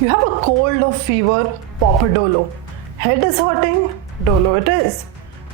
You have a cold or fever, pop a Dolo. Head is hurting, Dolo it is.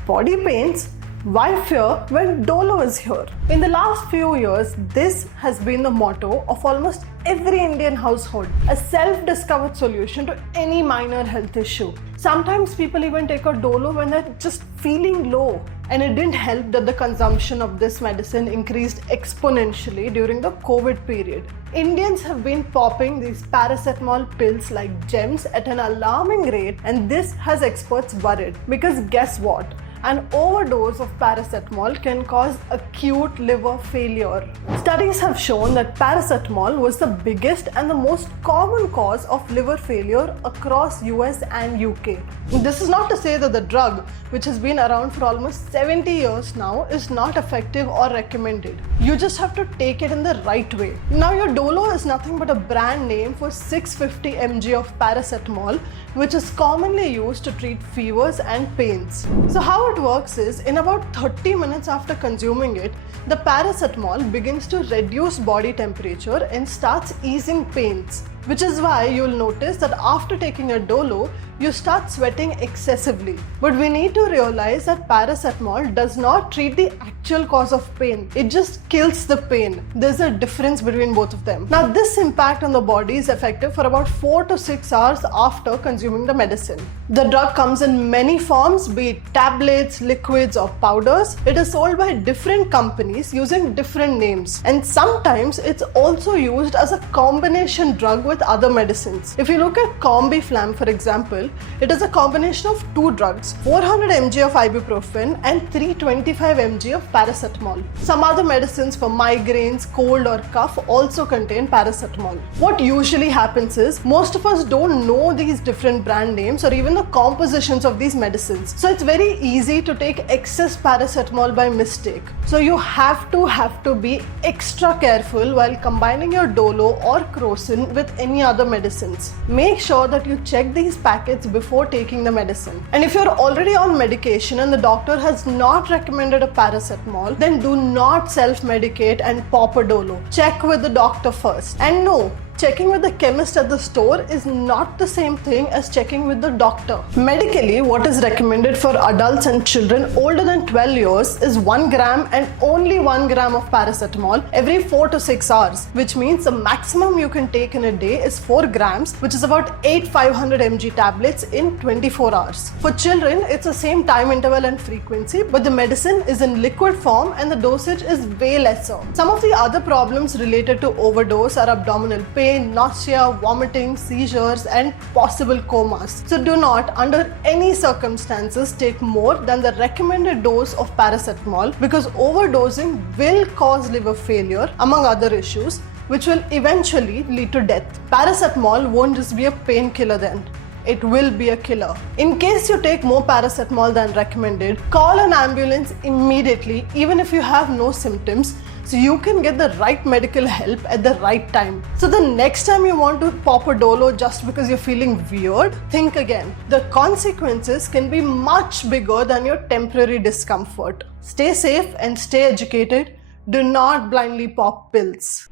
Body pains, why fear when Dolo is here? In the last few years, this has been the motto of almost every Indian household, a self-discovered solution to any minor health issue. Sometimes people even take a Dolo when they're just feeling low. And it didn't help that the consumption of this medicine increased exponentially during the COVID period. Indians have been popping these paracetamol pills like gems at an alarming rate, and this has experts worried because guess what? An overdose of paracetamol can cause acute liver failure. Studies have shown that paracetamol was the biggest and the most common cause of liver failure across US and UK. This is not to say that the drug, which has been around for almost 70 years now, is not effective or recommended. You just have to take it in the right way. Now your Dolo is nothing but a brand name for 650 mg of paracetamol, which is commonly used to treat fevers and pains. So how it works is, in about 30 minutes after consuming it, the paracetamol begins to reduce body temperature and starts easing pains. Which is why you'll notice that after taking a Dolo, you start sweating excessively. But we need to realize that paracetamol does not treat the actual cause of pain. It just kills the pain. There's a difference between both of them. Now, this impact on the body is effective for about 4 to 6 hours after consuming the medicine. The drug comes in many forms, be it tablets, liquids, or powders. It is sold by different companies using different names. And sometimes it's also used as a combination drug with other medicines. If you look at Combiflam, for example, it is a combination of two drugs, 400 mg of ibuprofen and 325 mg of paracetamol. Some other medicines for migraines, cold or cough also contain paracetamol. What usually happens is, most of us don't know these different brand names or even the compositions of these medicines. So it's very easy to take excess paracetamol by mistake. So you have to be extra careful while combining your Dolo or Crocin with any other medicines. Make sure that you check these packets before taking the medicine. And if you're already on medication and the doctor has not recommended a paracetamol, then do not self-medicate and pop a Dolo. Check with the doctor first. And no, checking with the chemist at the store is not the same thing as checking with the doctor. Medically, what is recommended for adults and children older than 12 years is 1 gram and only 1 gram of paracetamol every 4 to 6 hours, which means the maximum you can take in a day is 4 grams, which is about 8 500 mg tablets in 24 hours. For children, it's the same time interval and frequency, but the medicine is in liquid form and the dosage is way lesser. Some of the other problems related to overdose are abdominal pain, nausea, vomiting, seizures, and possible comas. So do not, under any circumstances, take more than the recommended dose of paracetamol, because overdosing will cause liver failure, among other issues, which will eventually lead to death. Paracetamol won't just be a painkiller then. It will be a killer. In case you take more paracetamol than recommended, call an ambulance immediately, even if you have no symptoms, so you can get the right medical help at the right time. So the next time you want to pop a Dolo just because you're feeling weird, think again. The consequences can be much bigger than your temporary discomfort. Stay safe and stay educated. Do not blindly pop pills.